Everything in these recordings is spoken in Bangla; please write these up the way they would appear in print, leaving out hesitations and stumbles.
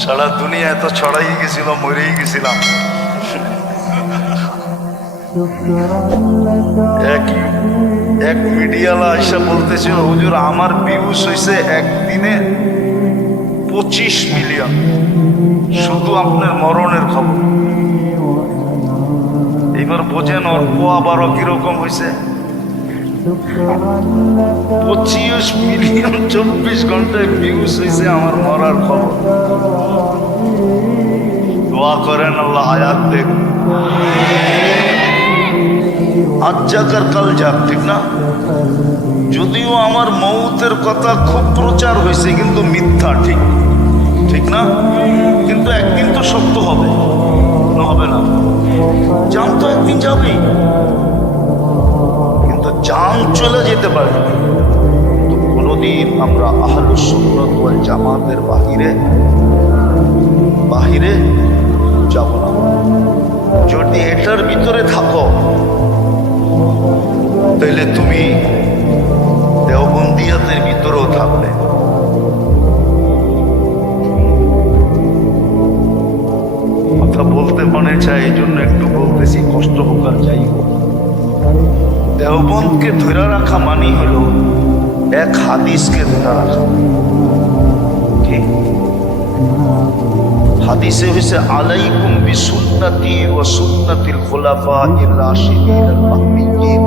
সারা দুনিয়ায় তো ছড়াই গেছিল, মরেই গেছিলাম। এক মিডিয়ালা এসে বলতেছিল, হুজুর আমার ভিউজ হয়েছে একদিনে 25 মিলিয়ন, শুধু আপনার মরণের খবর। এবার বোঝেন ওর পোয়া বারো কিরকম হয়েছে। 25 মিলিয়ন 24 ঘন্টায় ভিউজ হয়েছে আমার মরার খবর। দোয়া করেন আল্লাহ হায়াত দেখ, আজ যাক আর কাল যাক, ঠিক না? যদিও আমার মৌতের কথা খুব প্রচার হয়েছে, কিন্তু মিথ্যা, ঠিক ঠিক না? কিন্তু একদিন তো সত্য হবে, হবে না? জান তো একদিন যাবেই, কিন্তু জান চলে যেতে পারে। তো কোনোদিন আমরা আহলুস সুন্নাত ওয়াল জামাতের বাহিরে যাব না। যদি এটার ভিতরে থাকো তাহলে তুমি দেওবন্দিয়াতের ভিতরেও থাকবে। কথা বলতে মনে চায়, এই জন্য একটু বলতেছি, কষ্ট হোক আর যাই হোক। দেওবন্দকে ধরে রাখা মানি হলো এক হাদিসকে ধরে রাখা। ঠিক হাদিসে হয়েছে, আলাইকুম বিসুন্নতি ওয়া সুন্নাতিল খুলাফাইর রাশিদিনিল মাহদিয়্যিন।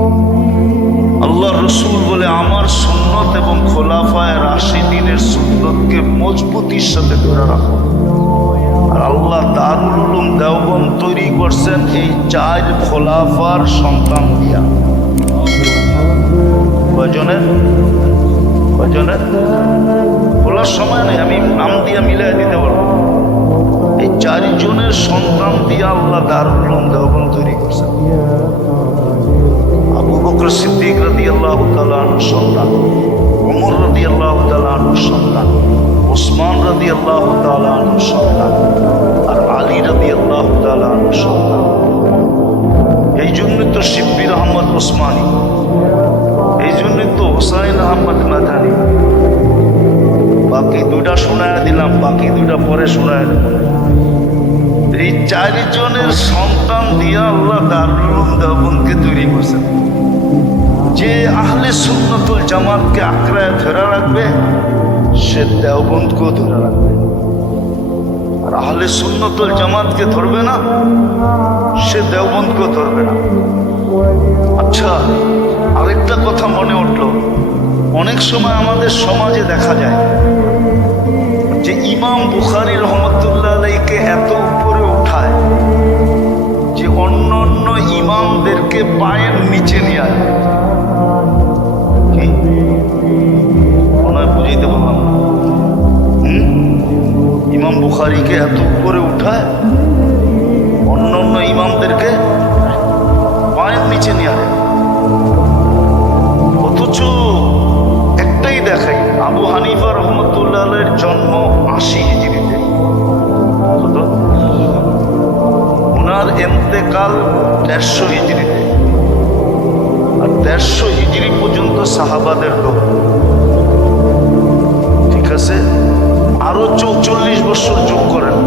আল্লাহর রাসূল বলে, আমার সুন্নত এবং খোলাফায়ে রাশিদিনের সুন্নতকে মজবুতির সাথে ধরে রাখো। আর আল্লাহ দারুল উলুম দেওবন্দ তৈরি করছেন এই 4 খোলাফার সন্তান দিয়া। কয়জনের বলার সময় নেই, আমি নাম দিয়া মিলাই দিতে পারবো। এই 4 জনের সন্তান দিয়া আল্লাহ দারুল উলুম দেওবন্দ তৈরি করছেন। আবু বকর সিদ্দিক রাদিয়াল্লাহু তাআলা আনহুর সন্তান, ওমর রাদিয়াল্লাহু তাআলা আনহুর সন্তান, ওসমান রাদিয়াল্লাহু তাআলা আনহুর সন্তান, আর আলী রাদিয়াল্লাহু তাআলা আনহুর সন্তান। এই জন্যই তো শিব্বির আহমদ ওসমানী, এই জন্যই তো হোসাইন আহমদ মাদানী। বাকি 2টা শোনায় দিলাম, বাকি 2টা পরে শোনায় দেব। এই 4 জনের সন্তান দিয়া আল্লাহ দারুল উলুম দেওবন্দকে তৈরি করছেন। যে আহলে সুন্নাতুল জামাতকে আঁকড়ায় ধরে রাখবে, সে দেওবন্দকেও ধরে রাখবে। আর আহলে সুন্নাতুল জামাতকে ধরবে না, সে দেওবন্দকেও ধরবে না। আচ্ছা, আরেকটা কথা মনে উঠল, অনেক সময় আমাদের সমাজে দেখা যায় যে ইমাম বুখারী রহমতুল্লাহ আলাইহিকে এত উপরে উঠায় যে অন্য অন্য ইমামদেরকে পায়ের নিচে নিয়ে আসে। কি মনে হয় বুঝাইতে পারলাম? ইমাম বুখারীকে এত উপরে উঠায়, অন্য অন্য ইমামদেরকে পায়ের নিচে নিয়ে আসে। অথচ একটাই দেখাই, আবু হানিফা রহমতুল্লাহ আলাইহির জন্ম 80 হিজরিতে, ওনার ইন্তেকাল 150 হিজরিতে। আর 150 হিজরি পর্যন্ত সাহাবাদের লোক, ঠিক আছে? আরো 44 বছর যোগ করেন,